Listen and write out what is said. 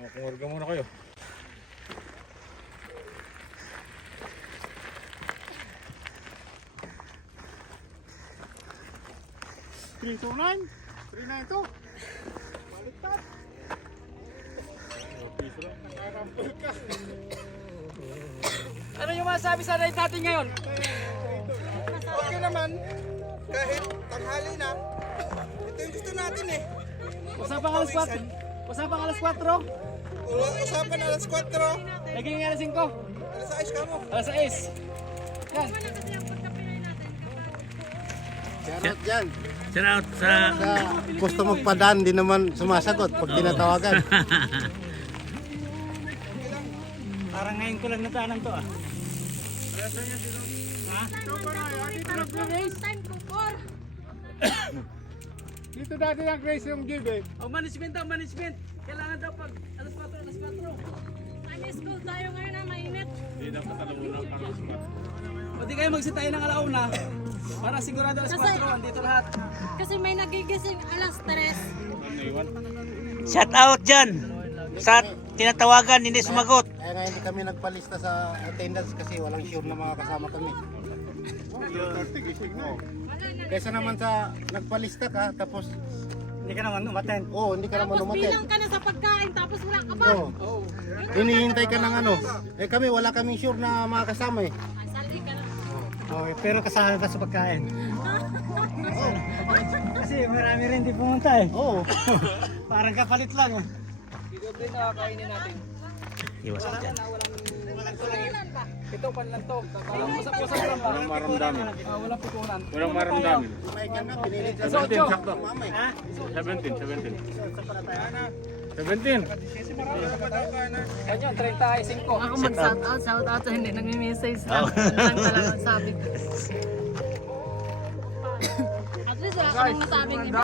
Kumurga muna kayo. Three, two, 9. 392. Baliktad. Piso lang. Nakakampul ka. Ano yung masabi sa ride natin ngayon? Okay naman. Kahit tanghali na. Ito yung gusto natin eh. Usapang alas 4. Usapang alas 4. Usapan alas 4. Naging alas 5. Alas 6 ka mo. Alas 6. Yan. Shoutout dyan. Shout out sa Gusto magpadaan, di naman sumasagot pag tinatawagan. Parang ngayon ko lang nataanan to ah. Dito dati ang Grace yung give eh. Oh, management daw, management. Kailangan daw pag alas 4, alas 4. Sunday school tayo ngayon na mainit. Hindi dapat alauna para sa mat. O di kayo magsitayo ng alauna. Para sigurado alas 4, andito lahat. Kasi may nagigising alas 3. shout out dyan sa tinatawagan, hindi sumagot. Kaya nga hindi kami nagpalista sa attendance kasi walang sure na mga kasama kami. Kaysa naman sa nagpalista ka tapos Hindi ka naman umaten. hindi ka naman Tapos umaten. bilang ka na sa pagkain, tapos wala ka pa. Oo. Hinihintay ka ng ano. Kami wala kaming sure na mga kasama eh. Ay, sali ka na. Okay, pero kasama ka sa pagkain. Kasi marami rin di pumunta eh. Oo. Parang kapalit lang eh. Video din nakakainin natin. Iwas ka dyan. Kailan ba? Ito pan lang to. Walang usap-usap lang ba? Walang maramdamin. Walang pikunan. Walang maramdamin. May ka na, pinilit lang. 17, sakto. Mama eh. Ha? 17. 17. Ganyan, 35. Ako mag-shout out sa hindi nag-message lang. Lang talagang sabi ko. At least wala ka nang nasabing iba.